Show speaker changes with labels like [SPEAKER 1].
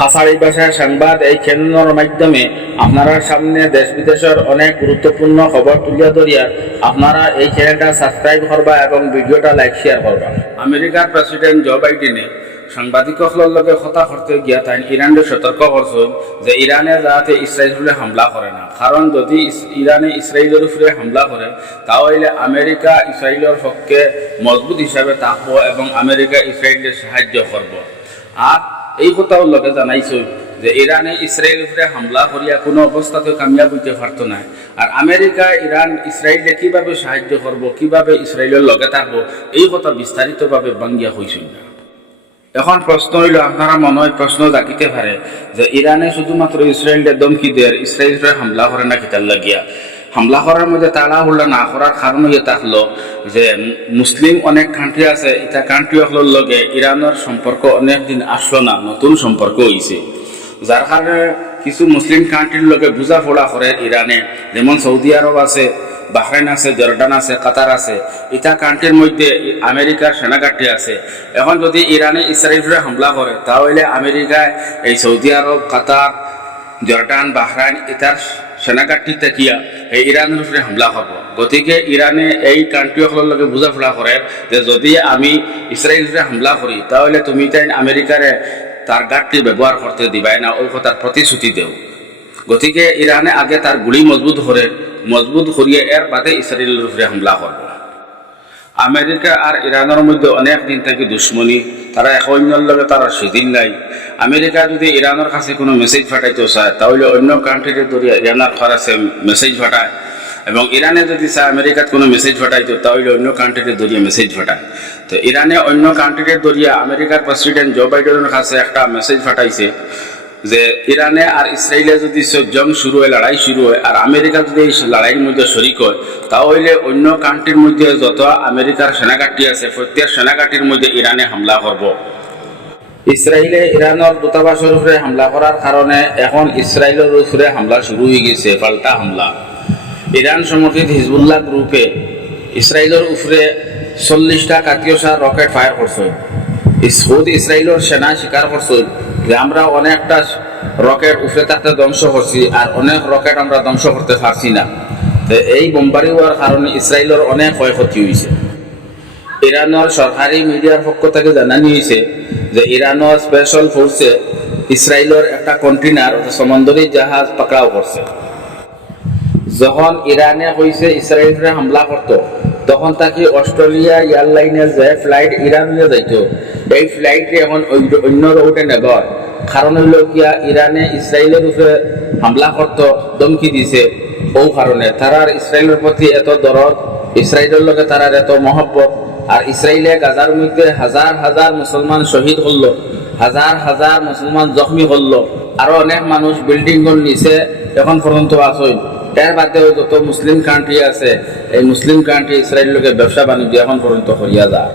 [SPEAKER 1] খাসাড়ি ভাষায় সংবাদ এই চ্যানেলের মাধ্যমে আপনারা সামনে দেশ বিদেশের অনেক গুরুত্বপূর্ণ খবর তুলিয়া ধরিয়া আপনারা এই চ্যানেলটা সাবস্ক্রাইব করবা এবং ভিডিওটা লাইক শেয়ার করবা। আমেরিকার প্রেসিডেন্ট জো বাইডেনে সাংবাদিকসকলের লগে কথা করতে গিয়া তাই ইরানকে সতর্ক করছেন যে ইরানে যাতে ইসরায়েলের হামলা করে না। কারণ যদি ইরানে ইসরায়েলের উপরে হামলা করে তাহলে আমেরিকা ইসরায়েলের পক্ষে মজবুত হিসাবে থাকব এবং আমেরিকা ইসরায়েলের সাহায্য করব আর এই কথাও লগে জানাইছো যে ইরানে ইসরায়েল উপরে হামলা করিয়া কোনো অবস্থাতে কামিয়াব হইতে পারতো না আর আমেরিকা ইরান ইসরায়েলকে কীভাবে সাহায্য করব কীভাবে ইসরায়েলের লগে থাকব এই কথা বিস্তারিতভাবে বাঙ্গিয়া হইছিল না। এখন প্রশ্ন হইল আপনারা মনে হয় প্রশ্ন জাগিতে পারে যে ইরানে শুধুমাত্র ইসরায়েলের দমকি দেয় ইসরায়েলের হামলা করে না কিতার লাগিয়া? হামলা করার মধ্যে তাড়া হুল্লা না করার কারণ হয়ে থাকল যে মুসলিম অনেক কান্ট্রি আছে এটা কান্ট্রি হলোর লগে ইরানের সম্পর্ক অনেক দিন আসলো না, নতুন সম্পর্ক হয়েছে যার কারণে কিছু মুসলিম কান্ট্রির লগে বুঝা ফোড়া করে ইরানে যেমন সৌদি আরব আছে বাহরাইন আছে জর্ডান আছে কাতার আছে। এটা কান্ট্রির মধ্যে আমেরিকার সেনাঘাটি আছে। এখন যদি ইরানে ইসরায়েলের হামলা করে তাহলে আমেরিকায় এই Saudi Arab Qatar Jordan Bahrain এটার সেনাঘাটি থাকিয়া এই ইরানের উপরে হামলা হব। গতিকে ইরানে এই কান্ট্রিসকলের লগে বুঝাফোড়া করে যে যদি আমি ইসরায়েলের হামলা করি তাহলে তুমি তাই আমেরিকারে তার গাঠটি ব্যবহার করতে দিবাই না ওই কথার প্রতিশ্রুতি দেও। গতিকে ইরানে আগে তার গুলি মজবুত করে মজবুত করিয়ে এর বাদে ইসরায়েলের উপরে হামলা করব আমেরিকা আর ইরানের মধ্যে অনেক দিন থেকে দুশ্মনী, তারা এক অন্যর লগে তারা সেদিন নাই। আমেরিকা যদি ইরানের কাছে কোনো মেসেজ ফাটাইতে চায় তাহলে অন্য কান্ট্রিতে দরিয়া ইরানের কাছে মেসেজ ফাটায় এবং ইরানে যদি চায় আমেরিকাত কোনো মেসেজ ফাটাইতো তাহলে অন্য কান্ট্রিতে দরিয়া মেসেজ ফাটায় তো ইরানে অন্য কান্ট্রিতে দরিয়া আমেরিকার প্রেসিডেন্ট জো বাইডেনের কাছে একটা মেসেজ ফাটাইছে যে ইরানে আর ইসরায়েলে যদি জং শুরু হয়, লড়াই শুরু হয়, আর আমেরিকা যদি এই লড়াইয়ের মধ্যে শরিক হয়, তাহলে অন্য কান্ট্রির মধ্যে যত আমেরিকার সেনাঘাটি আছে, প্রত্যেক সেনাঘাটির মধ্যে ইরানে হামলা করব। ইসরায়েলে ইরানের দূতাবাসের উপরে হামলা করার কারণে এখন ইসরায়েলের উপরে হামলা শুরু হয়ে গেছে, পাল্টা হামলা। ইরান সমর্থিত হিজবুল্লাহ গ্রুপে ইসরায়েলের উপরে চল্লিশটা কাতীয়সা রকেট ফায়ার করছে সৌদ ইসরায়েলের সেনা স্বীকার করছে। যে আমরা অনেকটা রকেট উপরে থাকতে ধ্বংস করছি আর অনেক রকেট আমরা ধ্বংস করতে পারছি না। এই বোমবারি হওয়ার কারণে ইসরায়েলের অনেক ক্ষয়ক্ষতি হয়েছে। ইরানের সরকারি মিডিয়ার পক্ষ থেকে জানানি হয়েছে যে ইরানের স্পেশাল ফোর্সে ইসরায়েলের একটা কন্টেনার সমন্দরী জাহাজ পাকড়াও করছে। যখন ইরানে হয়েছে ইসরায়েলের হামলা করতো, তখন তাকে অস্ট্রেলিয়া এয়ারলাইনের যে ফ্লাইট ইরানে যাইতো এই ফ্লাইটে এখন অন্য- রুটে নেব কারণ হইল কিয়া ইরানে ইসরায়েলের উপরে হামলা করতো, ধমকি দিছে। ও কারণে। তারার ইসরায়েলের প্রতি এত দরদ, ইসরায়েলের লগে তারার এত মহব্বত, আর ইসরায়েলে গাজার মধ্যে হাজার হাজার মুসলমান শহীদ হল, হাজার হাজার মুসলমান জখমি হল। আরও অনেক মানুষ বিল্ডিং নিচে এখন পর্যন্ত আসেন এর বাদেও যত মুসলিম কান্ট্রি আছে, এই মুসলিম কান্ট্রি ইসরায়েল লোকে ব্যবসা বাণিজ্য এখন পর্যন্ত করিয়া যায়।